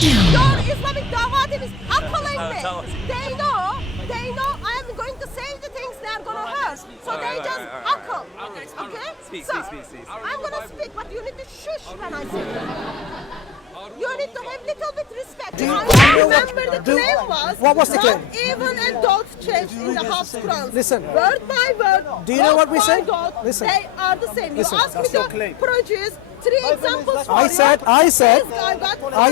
Your Islamic Dawah team is heckling me. They know I am going to say the things they are going to hurt. So they just heckle. Okay? Speak. I'm going to speak, but you need to shush when I say it. You need to have little bit respect. I remember the claim was, what was the claim? Not even a dot change in the Hafs Quran. Listen. Word by word. Do you know what we say? Dot, Listen. They are the same. You Listen. asked me to produce 3 examples for I you.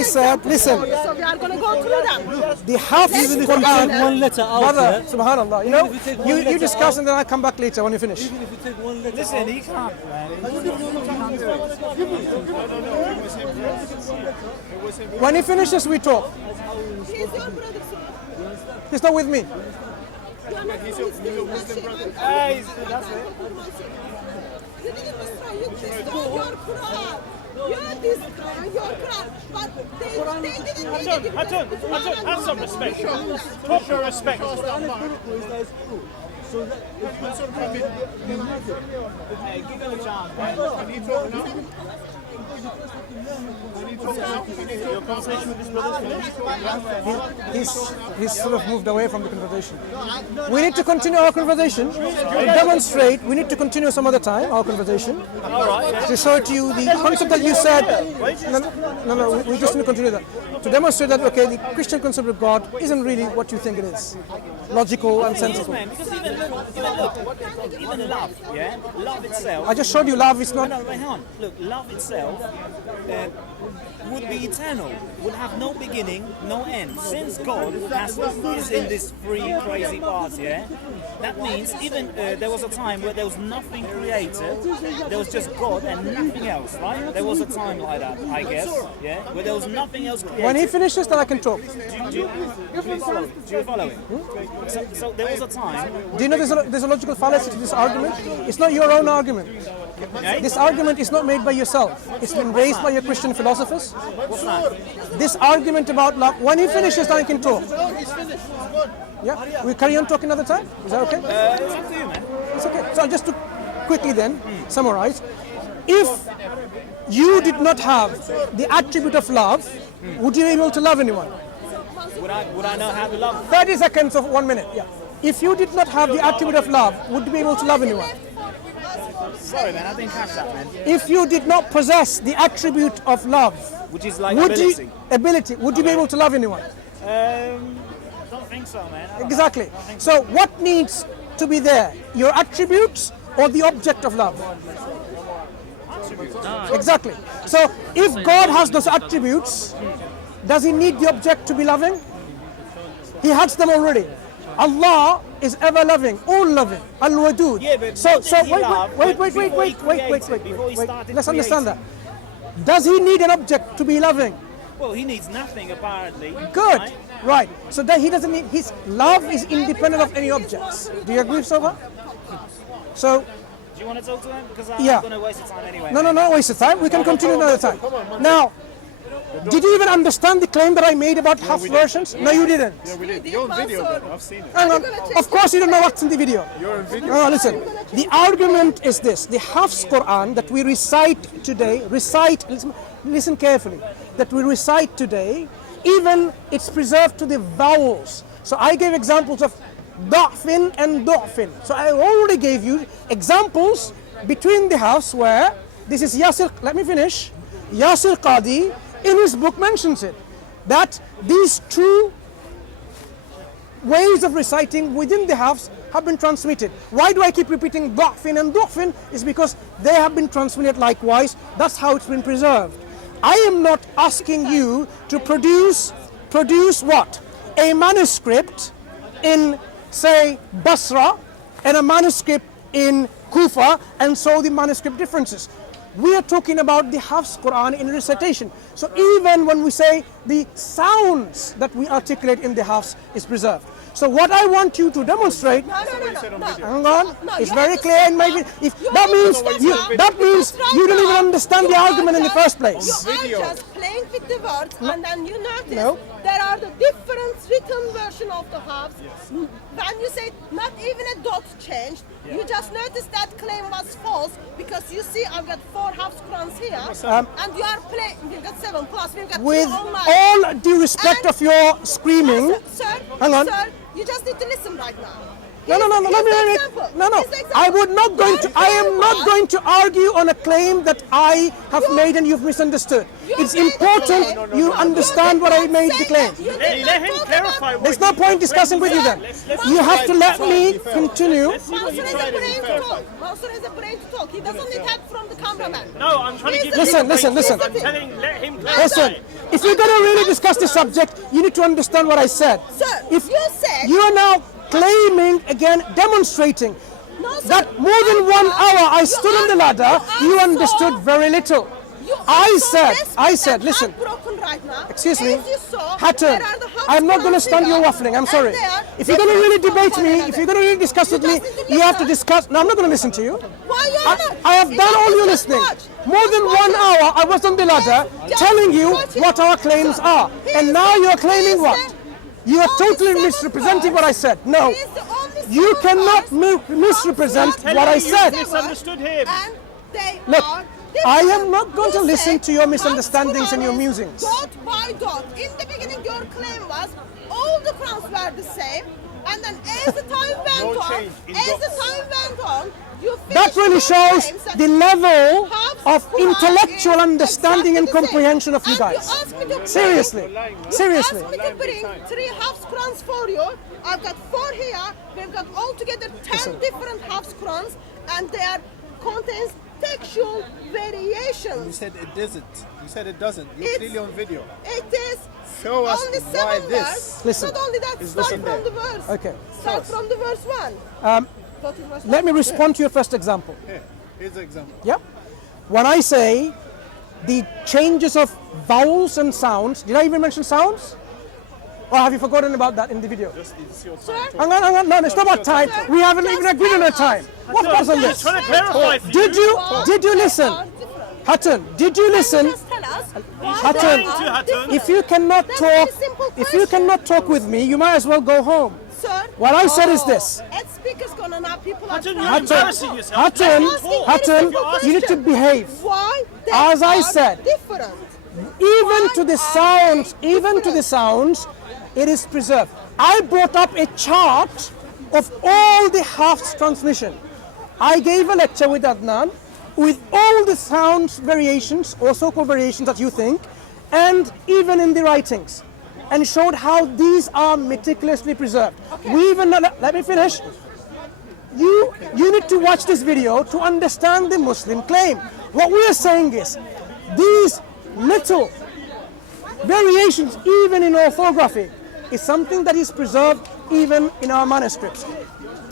said, listen. So we are going to go through them. The Hafs Quran, one letter out, brother, yeah? subhanallah, you know, you discuss and then I come back later when you finish. Even if you take one letter Listen, out, he can't, man. When he finishes, we talk. He's your brother, sir. He's not with me. He's your Muslim brother. That's it. You didn't destroy, you destroyed your Quran. You destroyed your Quran. But they didn't need it. Hatun, have some respect. Proper respect. so that Hey, give him a chance, man. Can you talk now? Your conversation with this brother? He's sort of moved away from the conversation. We need to continue our conversation. To demonstrate, we need to continue some other time, our conversation. To show to you the concept that you said. No, we just need to continue that. To demonstrate that, okay, the Christian concept of God isn't really what you think it is. Logical and sensible. Because even love, yeah? Love itself. I just showed you love is not... No, wait, hang on. Look, love itself would be eternal, would have no beginning, no end. Since God is in this free, crazy path, yeah? That means even there was a time where there was nothing created, there was just God and nothing else, right? There was a time like that, I guess, yeah? Where there was nothing else created. When he finishes, then I can talk. Do you follow him? So there was a time... Do you know there's a logical fallacy to this argument? It's not your own argument. This argument is not made by yourself. It's been raised by your Christian philosophers. What's that? This argument about love, when he finishes, then I can talk. Yeah? We carry on talking another time? Is that okay? It's up to you, man. It's okay. So just to quickly then summarize, if you did not have the attribute of love, would you be able to love anyone? Would I know how to love? 30 seconds of 1 minute, yeah. If you did not have the attribute of love, would you be able to love anyone? Sorry, man, I didn't catch that, man. If you did not possess the attribute of love, Which is like would ability. would you be able to love anyone? Don't think so, man. Exactly. So what needs to be there? Your attributes or the object of love? Exactly. So if God has those attributes, does he need the object to be loving? He has them already. Allah is ever loving, all loving, Al-Wadud. Yeah, but so wait. Let's understand that. Does he need an object to be loving? Well, he needs nothing, apparently. Good. Right? Right. So that he doesn't need, his love is independent of any objects. Do you agree so far? So, Do you want to talk to him? Because I'm Yeah. going to waste your time anyway. no waste of time. We can continue another time. Now, did you even understand the claim that I made about half versions? No, you didn't. Yeah, we did. You're on video, though. I've seen it. Hang on. Of course you don't know what's in the video. You're on video. No, listen. The argument is this. The Hafs Quran that we recite today, listen carefully, that we recite today, even it's preserved to the vowels. So I gave examples of da'fin and du'fin. So I already gave you examples between the Hafs where this is Yasir, let me finish. Yasir Qadi in his book mentions it, that these two ways of reciting within the Hafs have been transmitted. Why do I keep repeating da'fin and du'fin? Is because they have been transmitted likewise. That's how it's been preserved. I am not asking you to produce what? A manuscript in, say, Basra and a manuscript in Kufa, and so the manuscript differences. We are talking about the Hafs Quran in recitation. So even when we say the sounds that we articulate in the Hafs is preserved. So what I want you to demonstrate, hang on, it's very clear in my video. That means you don't even understand the argument in the first place. You are just playing went with the words, and then you notice No. there are the different written version of the halves. When you say not even a dot changed, you just notice that claim was false because you see I've got 4 halves Qurans here, and you are playing. We've got 7 plus. We've got With 2 online. all due respect And- of your screaming, Sir, hang on. sir, you just need to listen right now. No, let me. No. I would not going to. I am not going to argue on a claim that I have made and you've misunderstood. It's important you understand what I made the claim. Let him clarify what There's no point discussing with you then. You have to let me continue. Mansur has a brain to talk. Mansur has a brain to talk. He doesn't need help from the cameraman. No, I'm trying to give Listen, you listen, listen. I'm telling, let him clarify. Listen, if you're going to really discuss the subject, you need to understand what I said. Sir, If you said... you are now claiming, again, demonstrating No, sir. that more than 1 hour I stood on the ladder, you understood very little. I said, listen, excuse me, Hatun, I'm not going to stand you waffling, I'm sorry. If you're going to really debate me, if you're going to really discuss with me, you have to discuss. No, I'm not going to listen to you. Why you not? I have done all your listening. More than 1 hour I was on the ladder telling you what our claims are. And now you're claiming what? You are totally misrepresenting what I said. No, you cannot misrepresent what I said. Misunderstood him. And they Look, are I different. am not going to You listen said to your misunderstandings and your Quran is musings. Dot by dot. In the beginning, your claim was all the Qurans were the same, and then as the time went on, change in as the dots. time went on, you That finished really your shows claims that the level half of Quran intellectual is understanding and exactly the same. comprehension of you And guys. asked me to bring- Seriously, seriously. You asked me to bring 3 halves Qurans for you. I've got 4 here. We've got altogether 10 different halves Qurans, and they are contains textual You variations. said it doesn't. You said it doesn't. You're It's- clearly on video. It is Show us only why 7 this words. Listen. Not only that, is start written from there. the verse. Okay. Start from the verse 1. Go to verse Let me 1. respond to your first example. Here, here's an example. Yep. When I say the changes of vowels and sounds, did I even mention sounds? Or have you forgotten about that in the video? Just it's your Sir, Hang on. No, it's not about time. Sir, We haven't just even agreed on a tell time. us. What was on I'm this? trying to clarify for Did you listen? Hatun, did you listen? Just tell us why Hatun, they are Hatun. different. If you cannot That's talk, a very simple if you question. cannot talk with me, you might as well go home. Sir, What I said is this. Ed speaker's gonna now people are Hatun, trying you're to embarrassing talk. yourself. Hatun, I'm asking very Hatun, simple you need to question. behave. Why they As I are said, different? Even Why to the are sounds, they even to the different? sounds, it is preserved. I brought up a chart of all the halves transmission. I gave a lecture with Adnan with all the sounds variations or so-called variations that you think, and even in the writings, and showed how these are meticulously preserved. We even, let me finish. You need to watch this video to understand the Muslim claim. What we are saying is, these little variations, even in orthography, is something that is preserved even in our manuscripts.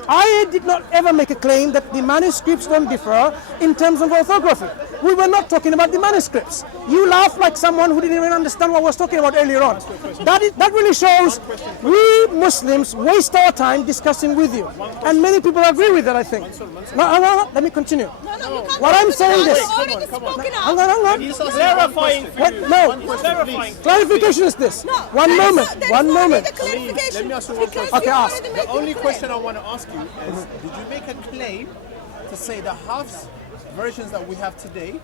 I did not ever make a claim that the manuscripts don't differ in terms of orthography. We were not talking about the manuscripts. You laugh like someone who didn't even understand what I was talking about earlier on. That really shows we Muslims waste our time discussing with you. And many people agree with that, I think. No, let me continue. No, you can't What I'm do saying that. is- You already spoken Hang out. on. Clarifying for What? you. No. Clarifying. Clarification is this. No, One there is moment. no- there is One no moment. need a clarification Let me ask you one because question. Okay, you ask. already The made only your question I claim. want to ask you is, did you make a claim to say the halves versions that we have today,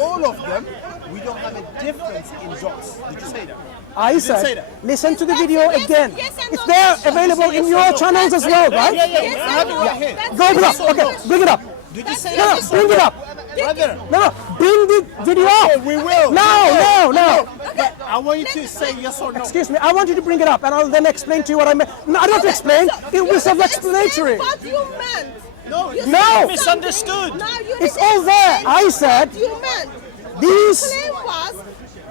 all of them, we don't have a difference in dots? Did you say that? I You didn't say said, that. listen to the video Yes, again. yes and It's no there question. available in your channels as well, right? Yeah. Yes, I have it and right no. here. That's Bring it up. yes or Okay, no. bring it up. Did you say No, that? bring it up. Brother, No, bring the video up. we will. No. Okay. I want you to say yes or no. Excuse me, I want you to bring it up and I'll then explain to you what I meant. No, I don't have to explain. It will be self-explanatory. What you meant. No, You No. said Misunderstood. something. Now you It's didn't all there. explain I said what you meant. these- The claim was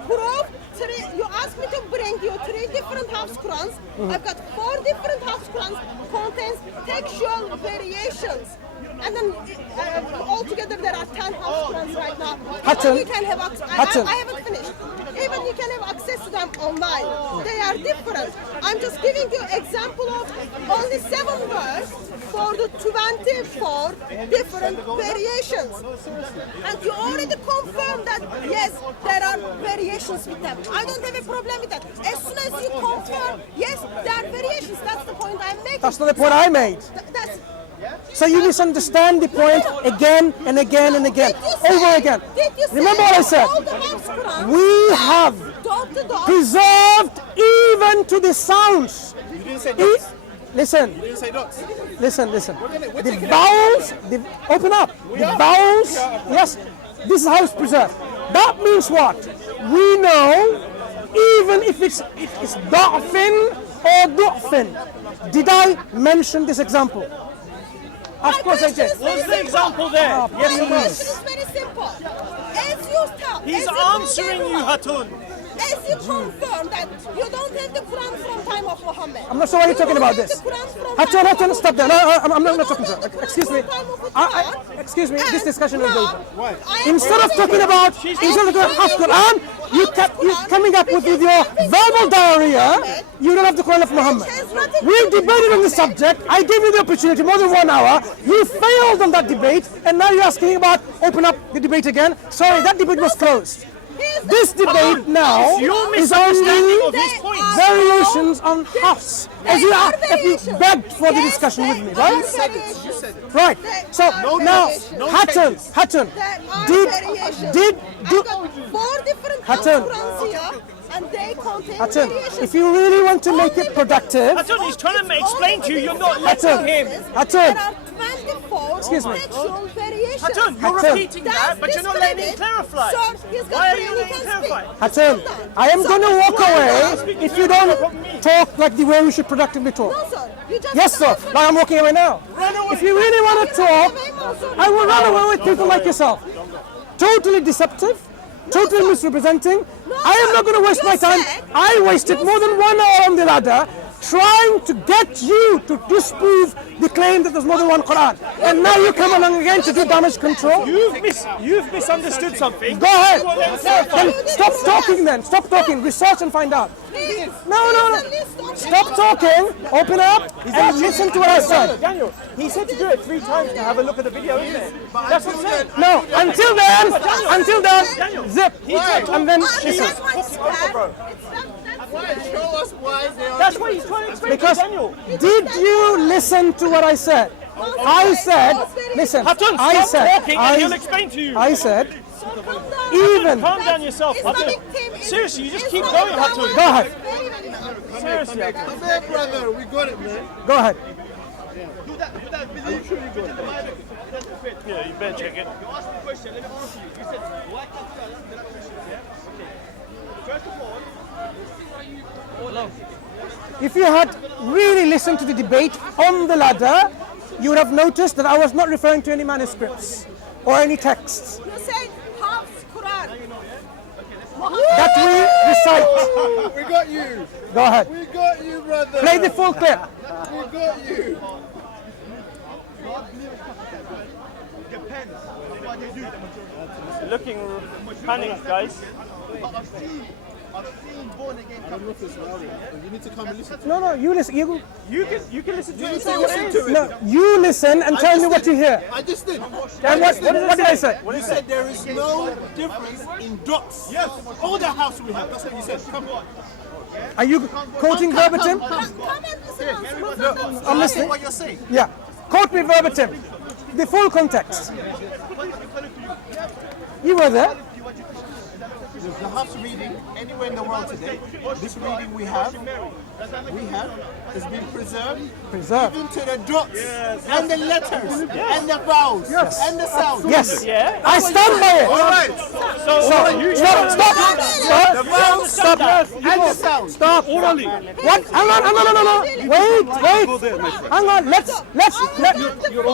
prove three. You asked me to bring you 3 different Hafs Qurans. I've got 4 different Hafs Qurans contains textual variations. And then altogether there are 10 Hafs Qurans right now. Hatun. You can have Hatun. I haven't finished. Even you can have access to them online. They are different. I'm just giving you example of only 7 words for the 24 different variations. And you already confirmed that yes, there are variations with them. I don't have a problem with that. As soon as you confirm, yes, there are variations. That's the point I'm making. That's not the point I made. That's So you misunderstand the point again and again and again, over again. Remember what I said? We have preserved even to the sounds. You didn't say dots. Listen, You didn't say dots. listen. we're The taking vowels, open up. The vowels, yes, this is how it's preserved. That means what? We know even if it's da'fin or du'fin. Did I mention this example? Of course I did. What's the example there? My question is very simple. As you tell, He's as you answering you, confirm- Hatun. As you confirm that you don't have the Quran from time of Muhammad. I'm not sure why you're talking about this. Hatun, stop there. No, I'm not talking to you. Excuse me. Excuse me, this discussion is over. Instead of talking about Quran, you coming up with your verbal diarrhea, you don't have the Quran of Muhammad. We debated on the subject. I gave you the opportunity more than 1 hour. You failed on that debate, and now you're asking about open up the debate again. Sorry, that debate was closed. This debate now is only variations on Hafs. If you begged for the discussion with me, right? You said it. Right. So now, Hatun, did 4 different Hatun. Qurans here, and they contain Hatun, variations. if you really want to make it productive, Hatun, he's trying to explain to you, you're not letting him. Hatun. There are 24 Excuse me. textual variations. Hatun, you're Hatun. repeating that, but you're not letting him clarify. Sir, he's got Why are brain, you he letting him can speak. clarify? Hatun, I am going to walk away if you don't talk like the way we should productively talk. No, sir. You just Yes, sir. Like I'm walking away now. If you really want to talk, I will run away with people like yourself. Totally deceptive, totally misrepresenting. I am not going to waste my time. I wasted more than 1 hour on the ladder trying to get you to disprove the claim that there's more than one Quran. And now you come along again to do damage control. You've misunderstood something. Go ahead. Then stop talking then. Stop talking. Research and find out. No. Stop talking. Open up and listen to what I said. Daniel, he said to do it 3 times to have a look at the video, isn't it? That's what I'm saying. No, until then, zip. And then listen. Show us why they are. That's what he's trying to explain Because to Daniel. did you listen to what I said? I said, listen, Hatun, I stop said, talking and he'll explain to you. I said, even, Calm down yourself, Hatun. Seriously, you just keep going, Hatun. go ahead, Seriously, Hatun. Come here, brother. We got it, man. go ahead. Are you sure you got it? Yeah, you better check it. You asked me a question, let me answer you. You said, why can't you answer that question? Yeah? Okay. First of all, If you had really listened to the debate on the ladder, you would have noticed that I was not referring to any manuscripts or any texts You said Hafs Quran. that we recite. We got you. Go ahead. We got you, brother. Play the full clip. We got you. depends on what they do. Looking panicked, guys. I've seen born again couples. You need to come and listen. No, you listen. You can listen to it and say to what it listen is. to it. No, you listen and tell me what you hear. I just did. And what did I say? You said there is no difference in dots. Yes. All the house we have. That's what you said. Come on. Are you quoting verbatim? Come and listen. I'm listening. What you're saying. Yeah. Quote me verbatim. The full context. You were there. The house reading anywhere in the world today, this reading we have we have has been preserved, Preserved. even to the dots and the letters and the vowels and the sounds. Yes. Yeah. I stand by it. All right. So, stop. The vowels Stop. and the sounds. Stop. Orally. What? Hang on. No. Wait. Hang on. Let's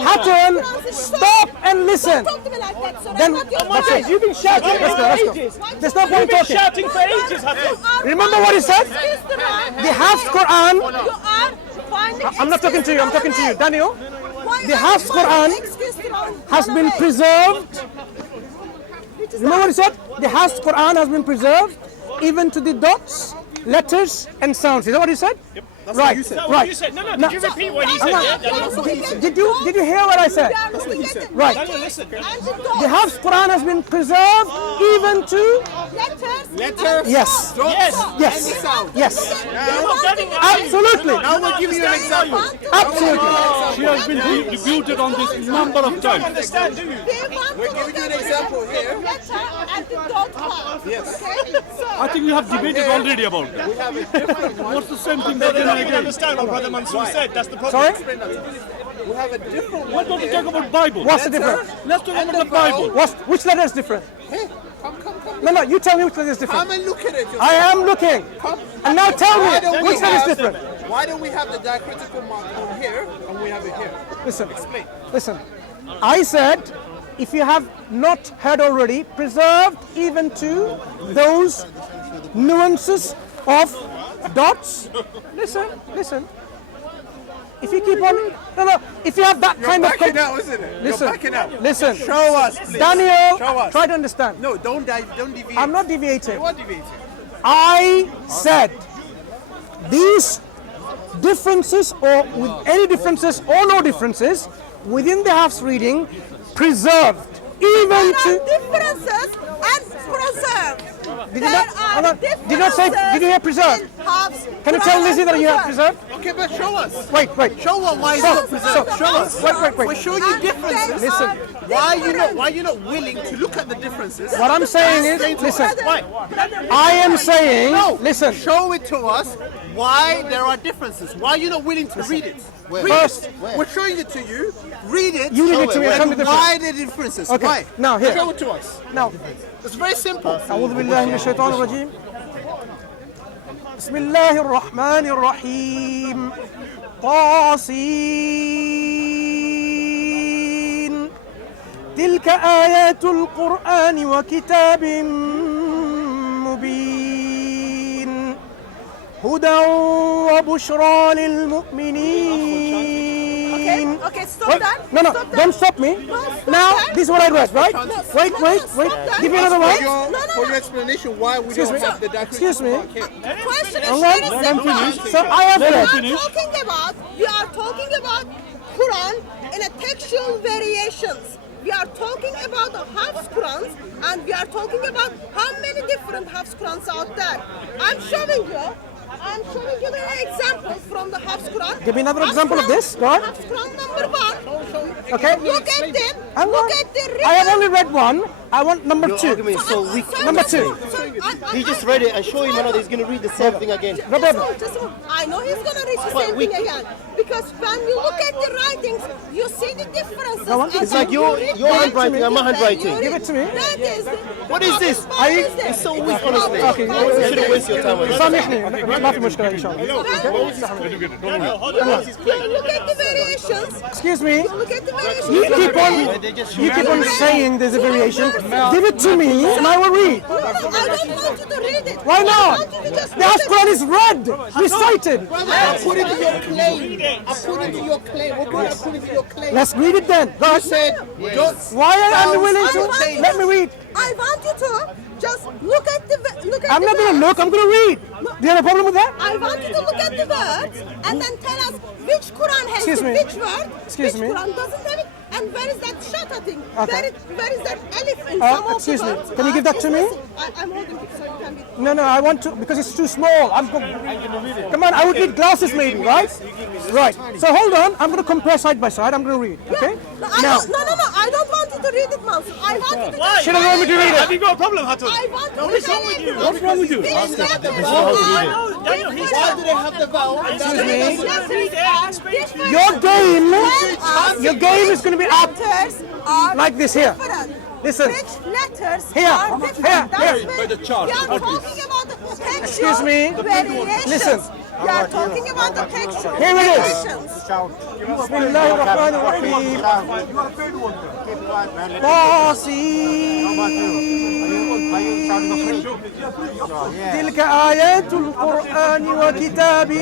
Hatun, stop and listen. Don't talk to me like that, sir. Then I'm not your that's it. wife. You've been shouting for ages. There's no point talking. Shouting for ages, Hatun. Remember what he said? The Hafs Quran. You are finding I'm not talking to you. I'm talking to you, Daniel. Why The are you Hafs finding Quran excuse to run has been away? preserved. Remember what he said? The Hafs Quran has been preserved, even to the dots, letters, and sounds. Is that what he said? Yep. Right. Is that what Right. you said? No, did you repeat what he said? Hang Yeah, on. Daniel? Did you hear what I said? We are looking at the Right. letters listen. and The Hafs Quran has been preserved, even to Letters. yes, Yes. yes, yes. Absolutely, Now we'll give you an example. absolutely. She has been refuted on this number of times. Understand, do you? We're giving you an example here. Yes. I think we have debated already about that. We have a different one. What's the same thing They again don't and even again? understand what Brother Mansour said. That's the problem. Sorry, We have a different Why one don't we here. talk about Bible? what's the difference? Let's talk about the Bible. Which letter is different? Hey, come. No, you tell me which letter is Come different. and look at it. yourself. I am looking, and now tell Why don't me we which letter is have different. Why don't we have the diacritical mark on here and we have it here? Listen. I said, if you have not heard already, preserved even to those nuances of dots. Listen. If you keep on, if you have that kind of, Backing out, isn't it? listen, You're backing out. listen. Show us, please. Daniel, Show us. try to understand. No, don't deviate. I'm not deviating. You are deviating. I said these differences, or with any differences or no differences, within the Hafs reading, preserved, even There are to. differences and preserved. Did you not say? Did you hear preserved? Can you tell Lizzie that you have preserved? Okay, but show us. Wait. Show us why it's Stop, not preserved. stop. Show us. Wait. We're showing you differences. Listen. Why are you not willing to look at the differences? What I'm saying is, listen. I am saying, listen. Show it to us why there are differences. Why are you not willing to read it? First, We're showing it to you. Read it. You read it to me and tell me the why the differences? Okay, Why? now here. Show it to us. now. It's very simple. أعوذ بالله من الشيطان الرجيم. بسم الله الرحمن الرحيم. طاسين. تلك آيات القرآن وكتاب مبين. هدى وبشرى للمؤمنين. Okay, stop Wait, that. no, Stop that. don't stop me. No, stop Now, that. this is what I read, right? No, Wait. that. Give me another For one. your, No. for your explanation why we Excuse don't me. have the diacritical Excuse me. mark here. Question is Hang very on, simple. So I have We read. are talking about Quran in a textual variations. We are talking about the Hafs Qurans, and we are talking about how many different Hafs Qurans out there. I'm showing you the examples from the Hafs Quran. Give me another Hafs example of Quran- this. Go on. Hafs Quran number 1. Okay. Look at them. Hang Look on. at the I have only read one. I want number two. argument is so weak. Number two. He just read it and show him another. He's going to read the same thing again. No problem. I know he's gonna read the same thing again. Because when you look at the writings, you see the differences. Go on. and It's like you your- read your that, handwriting and my you read handwriting. that, Give it to me. That is What is this? It's so weak, honestly. Okay. You shouldn't waste your time on this. سامحني ما في مشكلة إن شاء الله. Look at the variations. Excuse me. Look at the variations. You keep on saying there's a variation. Give it to me and I will read. I don't want you to read it. Why not? I want you to just The Hafs Quran is read, recited. According to your claim. According to your claim. We're going according to your claim. Let's read it then. Go ahead. Said, dots, Why are you unwilling I to? want you- Let me read. I want you to just look at the I'm not going to look. I'm going to read. Do you have a problem with that? I want you to look at the words and then tell us which Quran has Excuse it, me. which word, Excuse which me. Quran doesn't have it, and where is that shata thing? Okay. Where is that alif in some of excuse the me. words? Can you give that to me? I'm holding it so you can be. No, I want to, because it's too small. Come on, I would need glasses maybe, right? Right. So hold on. I'm going to compare side by side. I'm going to read, okay? No, I don't want you to read it, Mansur. I wanted to. Why? She doesn't want me to read Have it. you got a problem, Hatun? I want to What is wrong with you? What's wrong with you? Daniel, he's Why do they have the vowel? And Excuse me. Your Your game is going to be up letters are like this here. different. Listen. Which letters Here, are different? here, That's here. when you are talking about the textual Excuse me. variations. Listen. You are talking about the textual Here it is. variations. Bismillahirrahmanirrahim. تلك آيات القرآن وكتاب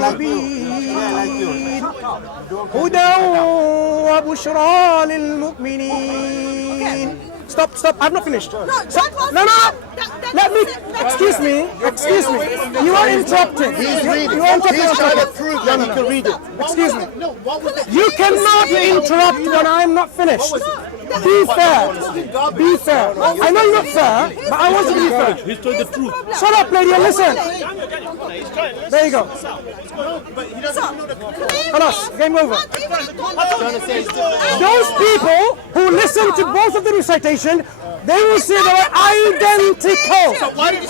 مبين هدى وبشرى للمؤمنين. Stop, I've not finished. that Stop. was- No. that- Let me, that's- excuse me. You are interrupting. He's You reading. are interrupting. He's trying to prove that he can read it. Excuse me. No, what was the You cannot interrupt when I'm not finished. Be fair. Be fair. I know you're not fair, but I want you to be fair. He's told the truth. Shut up, lady, and listen. There you go. But he doesn't even know the Halas, game over. Not even a Those people who listen to both of the recitation, they will say they are identical. Why did you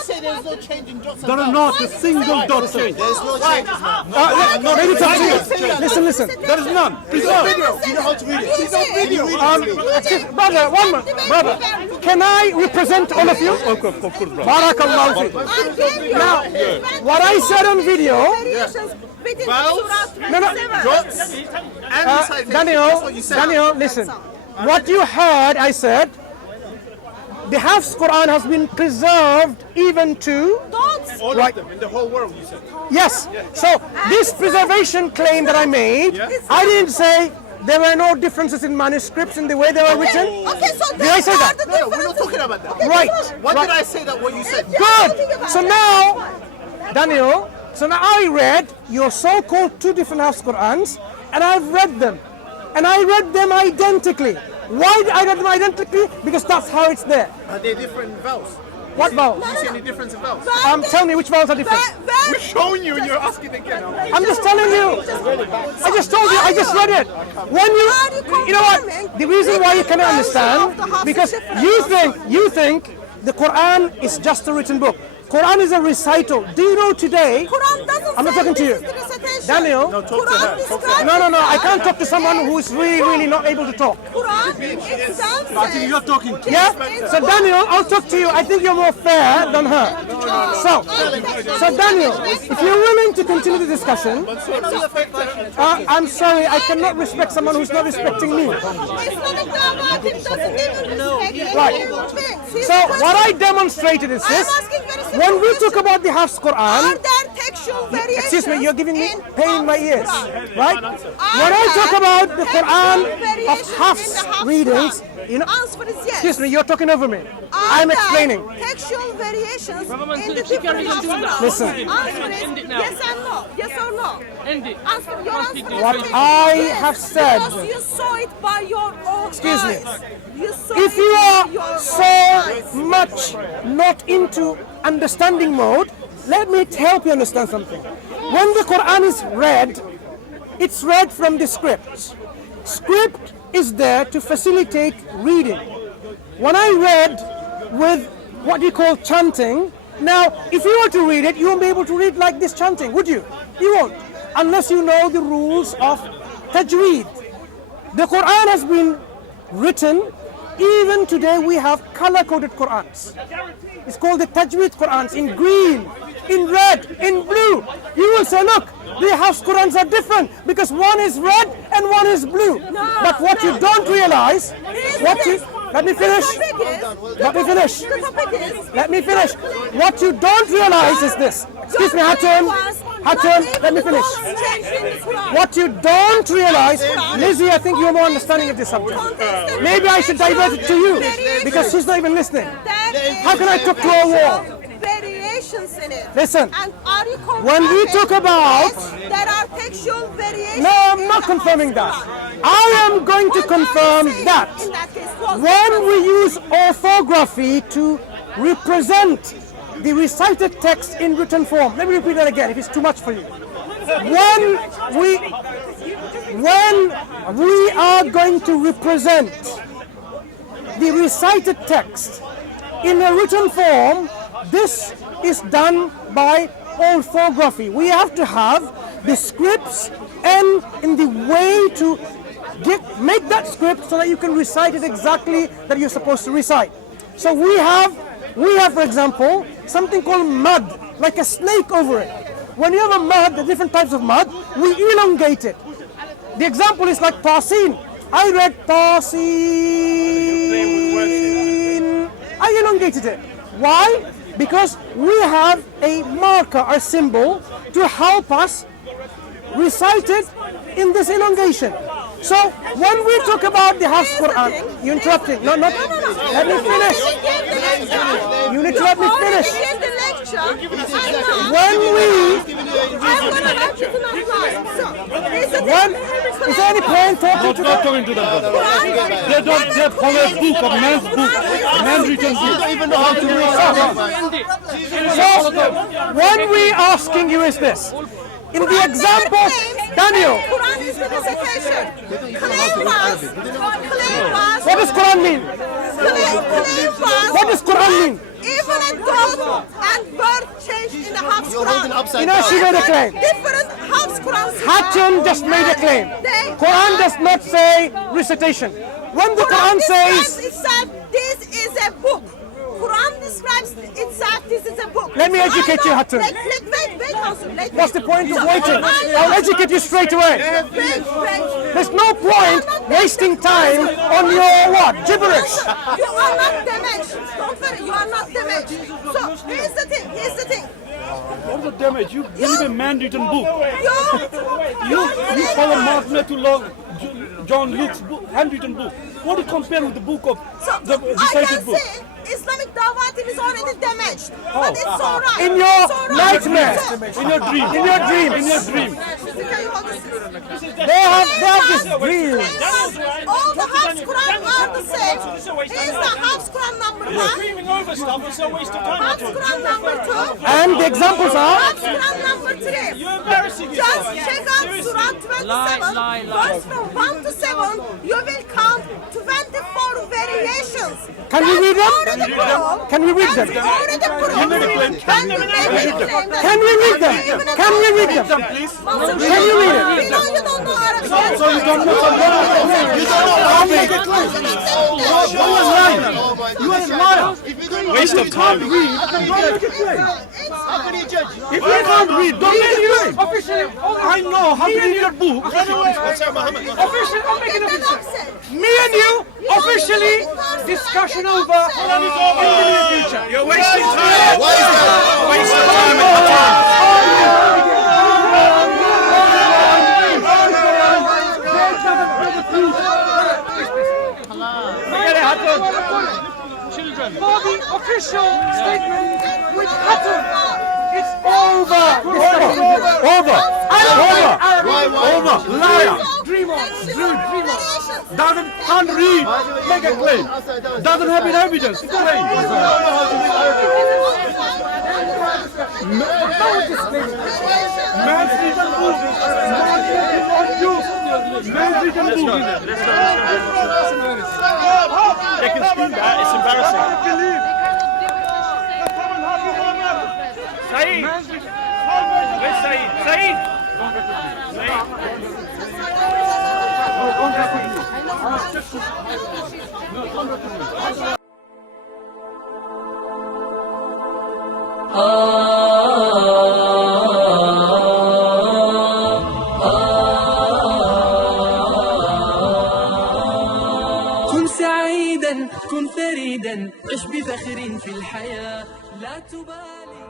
say there's no change in dots? There are not a single dot change. There's no change. Maybe talk to you. Listen. There is none. There's no video. You know how to read it. There's no video. Brother, brother, can I represent all of you? Of course, bro. Barakallahu fi. Now, what I said on video, Daniel, listen. What you heard, I said, the Hafs Quran has been preserved even to. All Right. of them in the whole world, you said. Yes. So this preservation claim that I made, I didn't say there were no differences in manuscripts in the way they were written. Okay, so Did I say that? No, we're not talking about that. Right. What right. did I say that what you said? Good. So now, Daniel, I read your so-called two different Hafs Qurans, and I've read them. And I read them identically. Why did I read them identically? Because that's how it's there. Are they different vowels? What vowels? Do you see any difference in vowels? Tell me which vowels are different. We're showing you and you're asking again. I'm just telling you. I just told you. I just read it. When you know what? The reason why you cannot understand, because you think the Quran is just a written book. Quran is a recital. Do you know today? Quran doesn't I'm not say talking to this you. is the recitation. Daniel. No, talk to her. Talk to her. No. I can't talk to someone who is really not able to talk. Quran itself says you're talking. Yeah? So Daniel, I'll talk to you. I think you're more fair than her. So Daniel, if you're willing to continue the discussion, I'm sorry, I cannot respect someone who's not respecting me. Islamic Dawah doesn't even respect Right. human beings. So what I demonstrated is this. When we talk about the Hafs Are Quran, there textual variations? excuse me, you're giving me in pain in my Hafs ears, Quran? right? When I talk about the Quran of Hafs readings, you know, Answer is yes. excuse me, you're talking over me. Are I'm there explaining. textual variations in the different Hafs Quran? Listen. Answer is yes and no. Yes or no. Answer. Your answer is What yes. I have said. Because you saw it by your own Excuse me. eyes. You saw If it you by are your so own eyes. much not into understanding mode, let me help you understand something. When the Quran is read, it's read from the script. Script is there to facilitate reading. When I read with what you call chanting, now if you were to read it, you won't be able to read like this chanting, would you? You won't, unless you know the rules of tajweed. The Quran has been written. Even today we have color-coded Qurans. It's called the Tajweed Qurans, in green, in red, in blue. You will say, look, the Hafs Qurans are different because one is red and one is blue. But what you don't realize, let me finish. Let me finish. What you don't realize is this. Excuse me, Hatun, let me finish. What you don't realize, Lizzie, I think you're more understanding of this subject. Maybe I should divert it to you because she's not even listening. How can I talk to a wall? Variations in it. Listen, And are you when we talk about... Yes, there are textual variations. No, I'm not confirming that. I am going to confirm that In that case, was when we use orthography to represent the recited text in written form. Let me repeat that again if it's too much for you. When we... when we are going to represent the recited text in a written form, this is done by orthography. We have to have the scripts and in the way to make that script so that you can recite it exactly that you're supposed to recite. So we have, for example, something called mud, like a snake over it. When you have a mud, the different types of mud, we elongate it. The example is like Tasin. I read Tasin. I elongated it. Why? Because we have a marker, a symbol, to help us recite it in this elongation. So when we talk about the Hafs Quran, you're interrupting. No. Let me finish. You need to let me finish. When we, is there any point talking to them? Not talking to them. They follow a book, a man's book, a handwritten book. You don't even know how to read. So when we asking you is this. In the example, Daniel, what does Quran mean? What does Quran mean? Even a dog and bird changed in the Hafs Quran. You know, she made a claim. Different Hafs Quran. Hatun just made a claim. Quran does not say recitation. When the Quran says, itself, this is a book. Quran describes itself, this is a book. Let me educate you, Hatun. Wait, what's the point of waiting? I'll educate you straight away. There's no point wasting time on your what? Gibberish. You are not damaged. Don't worry, you are not damaged. So here's the thing. What's the damage? You believe in man-written book. You follow Mark Matthew, John Luke's book, handwritten book. What do you compare with the book of the recited book? Islamic Dawah is already damaged, but it's alright. In your nightmare, in your dream, they have this dream. All the Hafs Quran are the same. Here's the Hafs Quran number 1. Hafs Quran number 2. And the examples are? Hafs Quran number 3. Just check out Surah 27, verse from 1 to 7. You will count 24 variations. Can we read them? Can we read them? Can we read them? Can we read them? Can we read them? Please. Can you read it? You don't know Arabic. So you don't know Arabic. You are a liar. Waste of time. If you can't read, don't make it read. Officially, I know how to read your book. Officially, I'm making a mistake. Me and you, officially, discussion over in the near future. You're wasting time. Waste of time. Children. For the official statement with Hatun, it's over. Over. Liar. Dreamer. Can't read. Make a claim. Doesn't have any evidence. Claim. Man's written book. They can scream that, it's embarrassing. Saeed! Where's Saeed? Saeed! كن سعيدا كن فريدا عش بفخر في الحياة لا تبالي